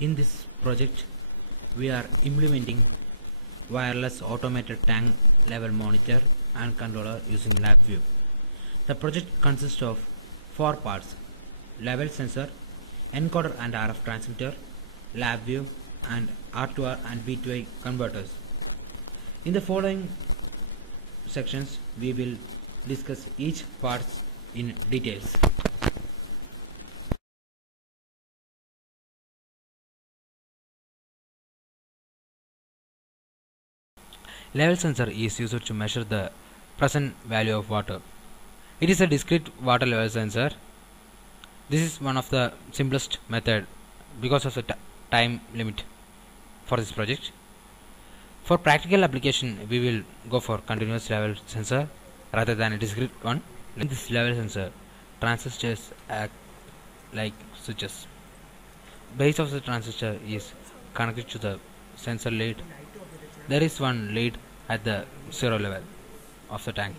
In this project, we are implementing wireless automated tank level monitor and controller using LabVIEW. The project consists of 4 parts: level sensor, encoder and RF transmitter, LabVIEW, and R2R and V2I converters. In the following sections, we will discuss each parts in details. Level sensor is used to measure the present value of water. It is a discrete water level sensor. This is one of the simplest method because of the time limit for this project. For practical application, we will go for continuous level sensor rather than a discrete one. In this level sensor, transistors act like switches. Base of the transistor is connected to the sensor lead. There is one lead at the zero level of the tank,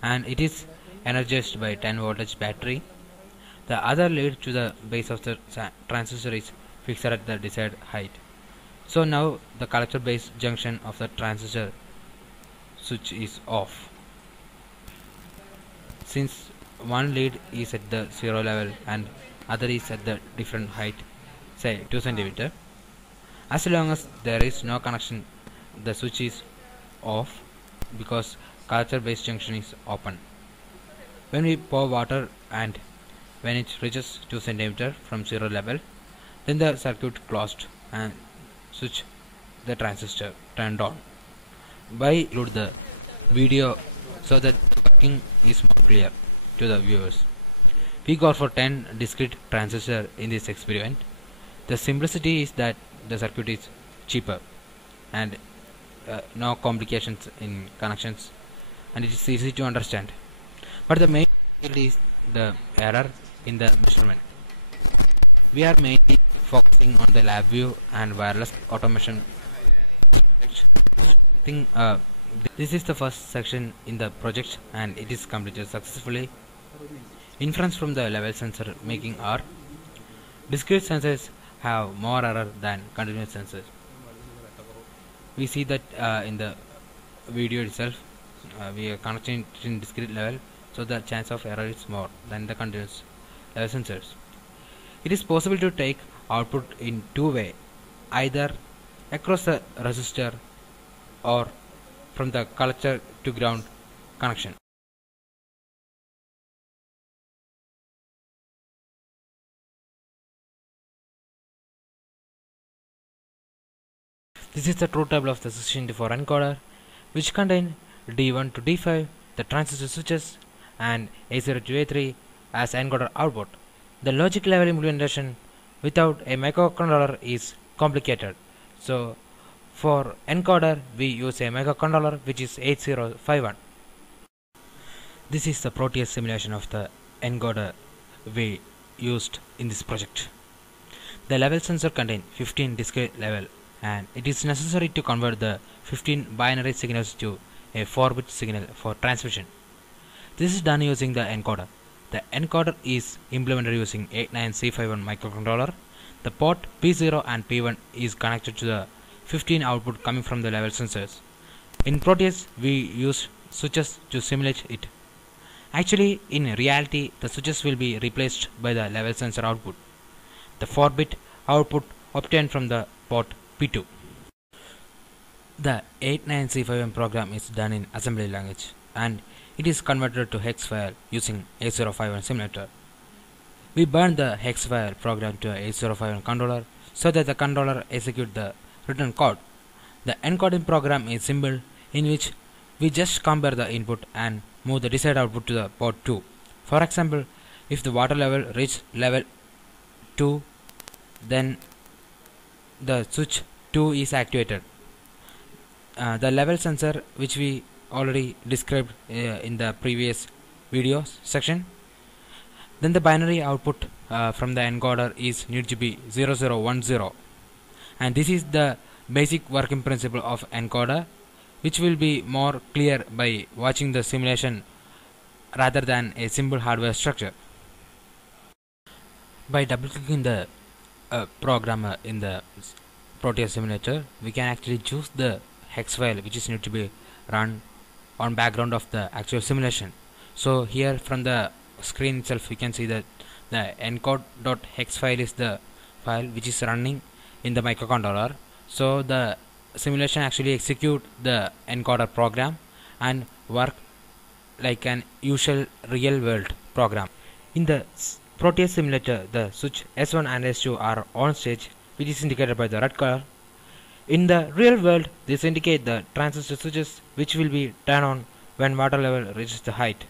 and it is energized by 10 voltage battery. The other lead to the base of the transistor is fixed at the desired height. So now the collector base junction of the transistor switch is off. Since one lead is at the zero level and other is at the different height, say 2 cm, as long as there is no connection, the switch is off because collector base junction is open. When we pour water and when it reaches 2 cm from zero level, then the circuit closed and switch the transistor turned on. By include the video so that the working is more clear to the viewers. We got for 10 discrete transistors in this experiment. The simplicity is that the circuit is cheaper and no complications in connections, and it is easy to understand. But the main is the error in the measurement. We are mainly focusing on the LabVIEW and wireless automation. This is the first section in the project and it is completed successfully. Inference from the level sensor making R. Discrete sensors have more error than continuous sensors. We see that in the video itself. We are connecting it in discrete level, so the chance of error is more than the continuous level sensors. It is possible to take output in two ways, either across the resistor or from the collector to ground connection. This is the truth table of the 64 encoder, which contain D1 to D5, the transistor switches, and A0 to A3 as encoder output. The logic level implementation without a microcontroller is complicated. So for encoder, we use a microcontroller which is 8051. This is the Proteus simulation of the encoder we used in this project. The level sensor contains 15 discrete level, and it is necessary to convert the 15 binary signals to a 4-bit signal for transmission. This is done using the encoder. The encoder is implemented using 89C51 microcontroller. The port P0 and P1 is connected to the 15 output coming from the level sensors. In Proteus, we use switches to simulate it. Actually, in reality, the switches will be replaced by the level sensor output, the 4-bit output obtained from the port P2. The 89C51 program is done in assembly language and it is converted to hex file using 8051 simulator. We burn the hex file program to a 8051 controller so that the controller execute the written code. The encoding program is simple, in which we just compare the input and move the desired output to the port 2. For example, if the water level reaches level 2, then the switch 2 is activated. The level sensor, which we already described in the previous video section, then the binary output from the encoder is need to be 0010, and this is the basic working principle of encoder, which will be more clear by watching the simulation rather than a simple hardware structure. By double clicking the programmer in the Proteus simulator, we can actually choose the hex file which is need to be run on background of the actual simulation. So here from the screen itself we can see that the encode.hex file is the file which is running in the microcontroller. So the simulation actually execute the encoder program and work like an usual real world program. In the Proteus simulator, the switch S1 and S2 are on stage, which is indicated by the red color. In the real world, this indicates the transistor switches which will be turned on when water level reaches the height.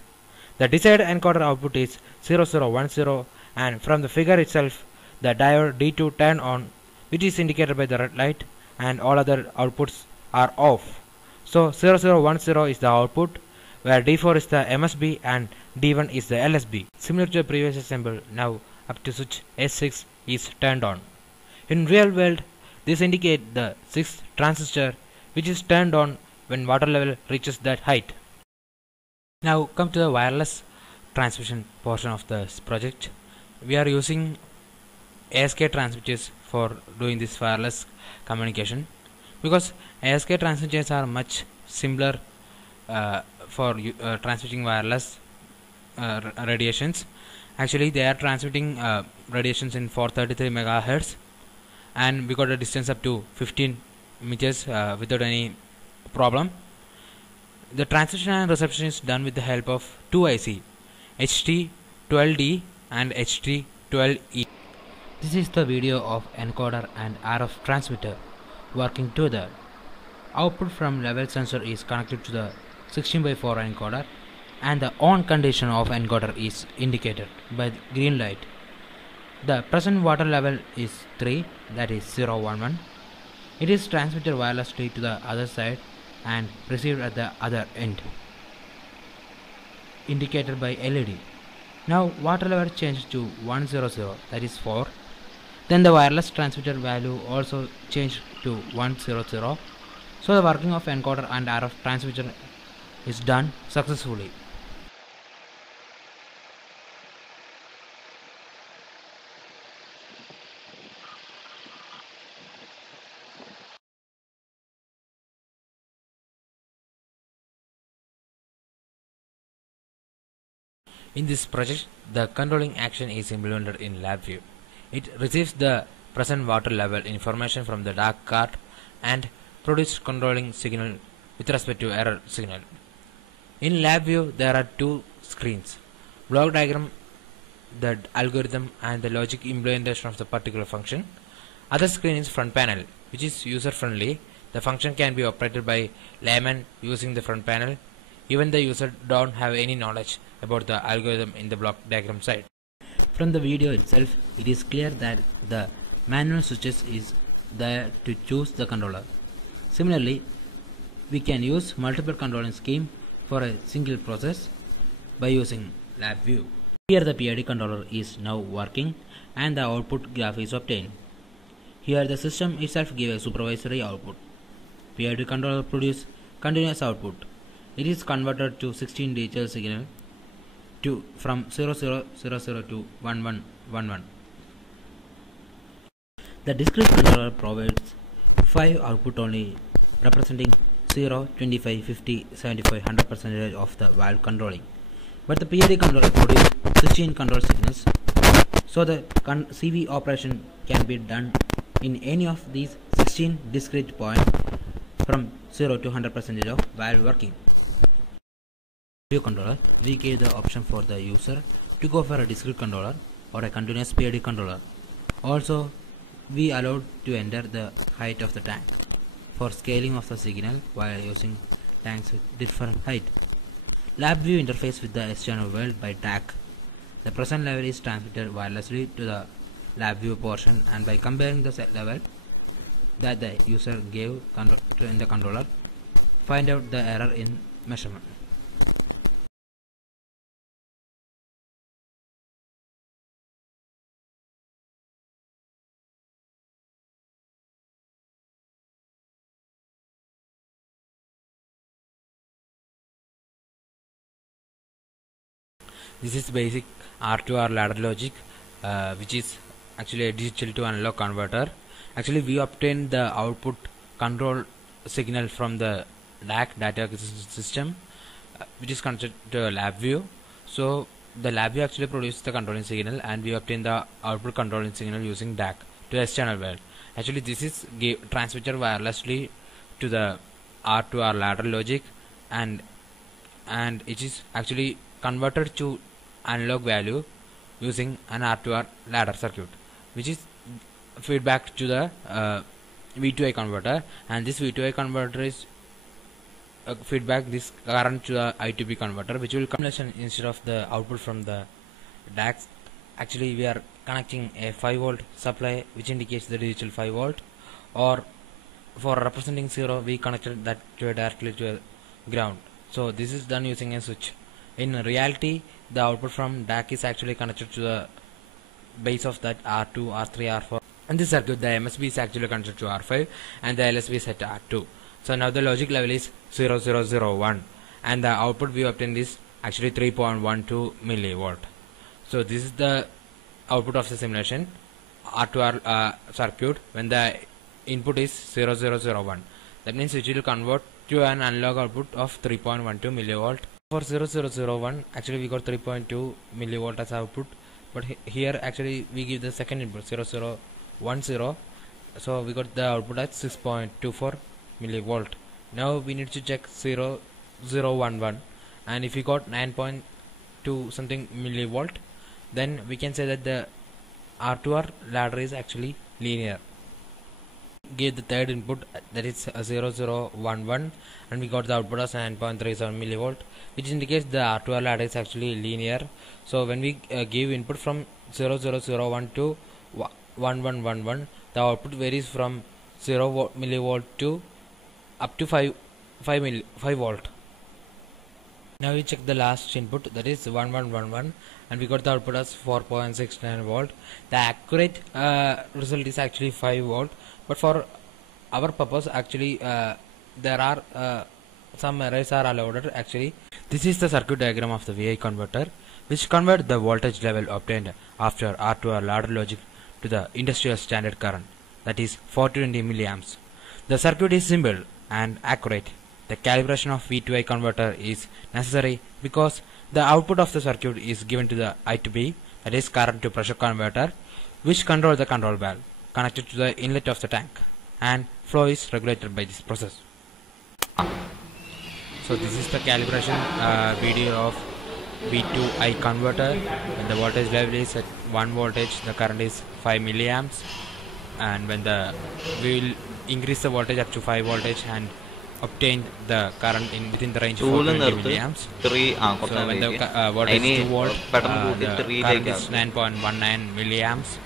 The desired encoder output is 0010, and from the figure itself, the diode D2 turned on, which is indicated by the red light, and all other outputs are off. So 0010 is the output, where D4 is the MSB and D1 is the LSB. Similar to the previous example, now up to switch S6 is turned on. In real world, this indicates the 6th transistor which is turned on when water level reaches that height. Now come to the wireless transmission portion of this project. We are using ASK transmitters for doing this wireless communication, because ASK transmitters are much simpler for transmitting wireless radiations. Actually they are transmitting radiations in 433 megahertz, and we got a distance up to 15 meters without any problem. The transmission and reception is done with the help of two IC, HT12D and HT12E. This is the video of encoder and RF transmitter working together. Output from level sensor is connected to the 16x4 encoder, and the on condition of encoder is indicated by the green light. The present water level is 3, that is 011. It is transmitted wirelessly to the other side and received at the other end, indicated by LED. Now water level changed to 100, that is 4. Then the wireless transmitter value also changed to 100. So the working of encoder and RF transmitter is done successfully. In this project, the controlling action is implemented in LabVIEW. It receives the present water level information from the dark card and produces controlling signal with respect to error signal. In LabVIEW, there are two screens: block diagram, the algorithm, and the logic implementation of the particular function. Other screen is front panel, which is user friendly. The function can be operated by layman using the front panel, even the user don't have any knowledge about the algorithm in the block diagram side. From the video itself, it is clear that the manual switches is there to choose the controller. Similarly, we can use multiple controlling scheme for a single process by using LabVIEW. Here the PID controller is now working and the output graph is obtained. Here the system itself gives a supervisory output. PID controller produces continuous output. It is converted to 16 digital signal from 0000 to 1111. The discrete controller provides 5 output only, representing 0, 25, 50, 75, 100% of the valve controlling. But the PID controller produces 16 control signals, so the CV operation can be done in any of these 16 discrete points from 0 to 100% of valve working. Controller, we gave the option for the user to go for a discrete controller or a continuous PID controller. Also, we allowed to enter the height of the tank for scaling of the signal while using tanks with different height. LabVIEW interface with the external world by DAC. The present level is transmitted wirelessly to the LabVIEW portion, and by comparing the level that the user gave in the controller, find out the error in measurement. This is basic R2R ladder logic, which is actually a digital to analog converter. Actually, we obtain the output control signal from the DAC, data acquisition system, which is connected to LabVIEW. So the LabVIEW actually produces the controlling signal, and we obtain the output controlling signal using DAC to the external world. Actually, this is transmitted wirelessly to the R2R ladder logic, and it is actually converted to analog value using an R2R ladder circuit, which is feedback to the V2I converter, and this V2I converter is feedback this current to the I2P converter, which will combination instead of the output from the DAC. Actually, we are connecting a 5 volt supply, which indicates the digital 5 volt, or for representing 0, we connected that directly to a ground. So this is done using a switch. In reality, the output from DAC is actually connected to the base of that R2, R3, R4. In this circuit, the MSB is actually connected to R5 and the LSB is at R2. So now the logic level is 0001, and the output we obtained is actually 3.12 millivolt. So this is the output of the simulation R2R circuit when the input is 0001. That means it will convert to an analog output of 3.12 millivolt. For 0001, actually we got 3.2 millivolt as output, but here actually we give the second input 0010, so we got the output at 6.24 millivolt. Now we need to check 0011, and if we got 9.2 something millivolt, then we can say that the R2R ladder is actually linear. Gave the third input, that is 0011, and we got the output as 9.37 millivolt, which indicates the R2R ladder is actually linear. So when we give input from 0001 to 1111, the output varies from 0 millivolt to up to 5 volt. Now we check the last input, that is 1111, and we got the output as 4.69 volt. The accurate result is actually 5 volt, but for our purpose actually there are some errors are allowed. Actually, this is the circuit diagram of the VI converter, which convert the voltage level obtained after R2R ladder logic to the industrial standard current, that is 420 milliamps. The circuit is simple and accurate. The calibration of V2I converter is necessary because the output of the circuit is given to the I2P, that is current to pressure converter, which control the control valve connected to the inlet of the tank, and flow is regulated by this process. So this is the calibration video of V2I converter. When the voltage level is at 1 voltage, the current is 5 milliamps, and when we will increase the voltage up to 5 voltage and obtain the current within the range of 420 milliamps. So when the voltage is 2 volt, the current is 9.19 milliamps.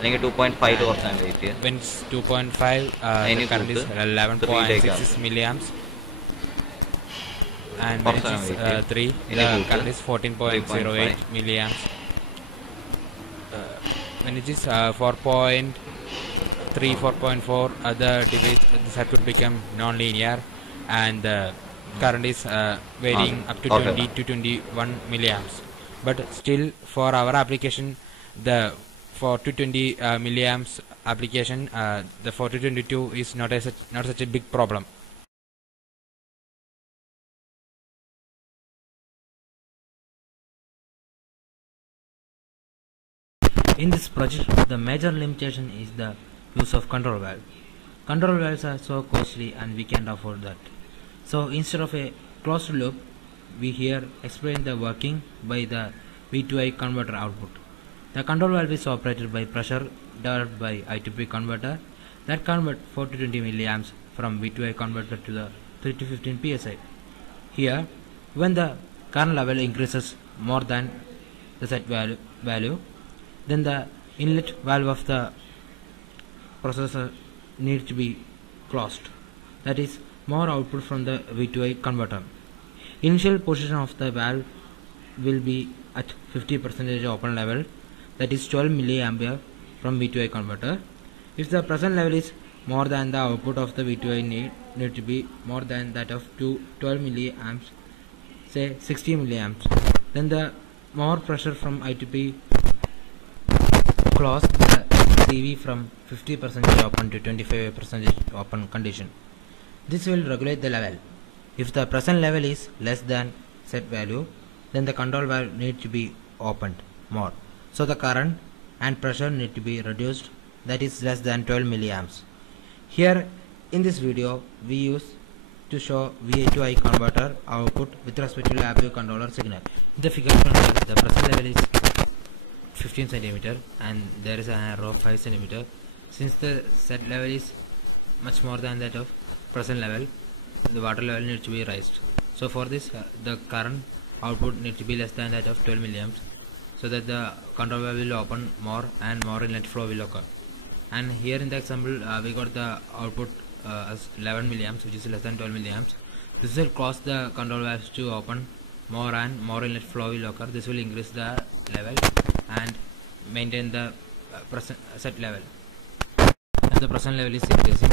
2.5 when it's 2.5, the current is 11.66 milliamps, and when it is 3, the current is 14.08 milliamps. When it is 4.3, 4.4, the circuit become non-linear, and the current is varying up to 20 to 21 milliamps. But still, for our application, for 220 milliamps application, the 4222 is not such a big problem. In this project, the major limitation is the use of control valve. Control valves are so costly and we can't afford that. So instead of a closed loop, we here explain the working by the V2I converter output. The control valve is operated by pressure developed by I2P converter that convert 4 to 20 milliamps from V2I converter to the 3 to 15 psi. Here, when the current level increases more than the set value, then the inlet valve of the processor needs to be closed. That is, more output from the V2I converter. Initial position of the valve will be at 50% open level, that is 12 milliampere from V2I converter. If the present level is more than the output of the V2I need to be more than that of 12 milliamps, say 60 milliamps, then the more pressure from I2P close, the TV from 50% open to 25% open condition. This will regulate the level. If the present level is less than set value, then the control valve needs to be opened more. So the current and pressure need to be reduced, that is less than 12 milliamps. Here in this video we use to show VI to I converter output with respect to LabVIEW controller signal. In the figure the present level is 15 cm and there is an error of 5 cm. Since the set level is much more than that of present level, the water level needs to be raised. So for this the current output needs to be less than that of 12 milliamps, so that the control valve will open more and more inlet flow will occur. And here in the example we got the output as 11 milliamps, which is less than 12 milliamps. This will cause the control valves to open more and more inlet flow will occur. This will increase the level and maintain the present set level. As the present level is increasing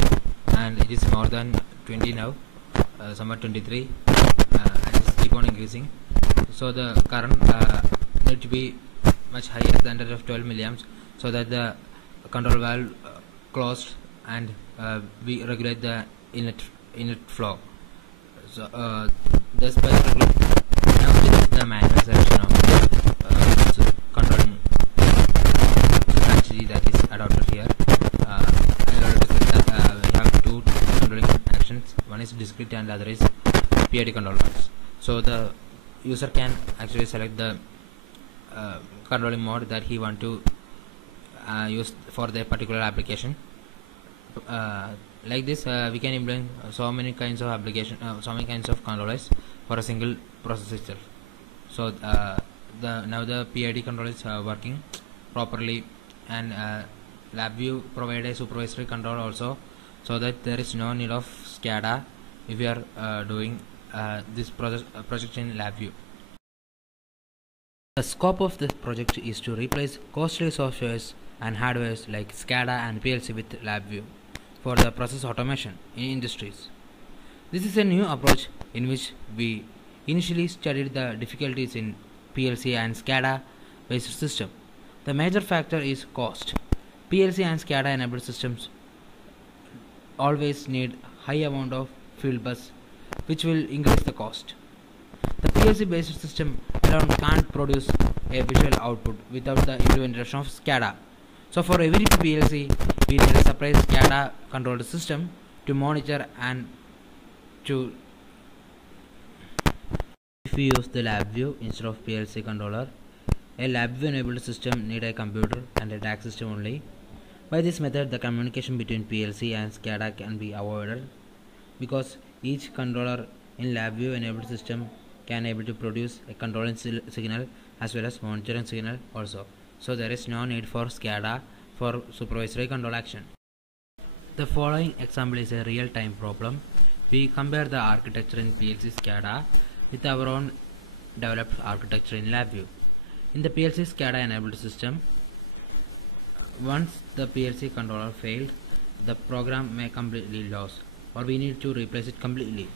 and it is more than 20 now, somewhat 23, and it keep on increasing. So the current need to be much higher than that of 12 milliamps, so that the control valve closed and we regulate the inlet flow. So this by now this is the manual selection of controlling strategy that is adopted here. I already said that we have two controlling actions. One is discrete and the other is PID controllers. So the user can actually select the controlling mode that he want to use for their particular application. Like this we can implement so many kinds of application, so many kinds of controllers for a single process itself. So now the PID controller is working properly, and LabVIEW provide a supervisory control also, so that there is no need of SCADA if you are doing this project in LabVIEW. The scope of this project is to replace costly softwares and hardwares like SCADA and PLC with LabVIEW for the process automation in industries. This is a new approach in which we initially studied the difficulties in PLC and SCADA based system. The major factor is cost. PLC and SCADA enabled systems always need high amount of field bus, which will increase the cost. The PLC based system alone can't produce a visual output without the implementation of SCADA. So for every PLC we need a separate SCADA controlled system to monitor and to. If we use the LabVIEW instead of PLC controller, a LabVIEW enabled system need a computer and a DAC system only. By this method the communication between PLC and SCADA can be avoided, because each controller in LabVIEW enabled system can able to produce a controlling signal as well as monitoring signal also. So there is no need for SCADA for supervisory control action. The following example is a real-time problem. We compare the architecture in PLC SCADA with our own developed architecture in LabVIEW. In the PLC SCADA enabled system, once the PLC controller failed, the program may completely lose, or we need to replace it completely.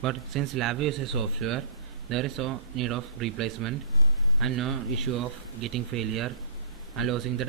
But since LabVIEW is a software, there is no need of replacement and no issue of getting failure and losing the data.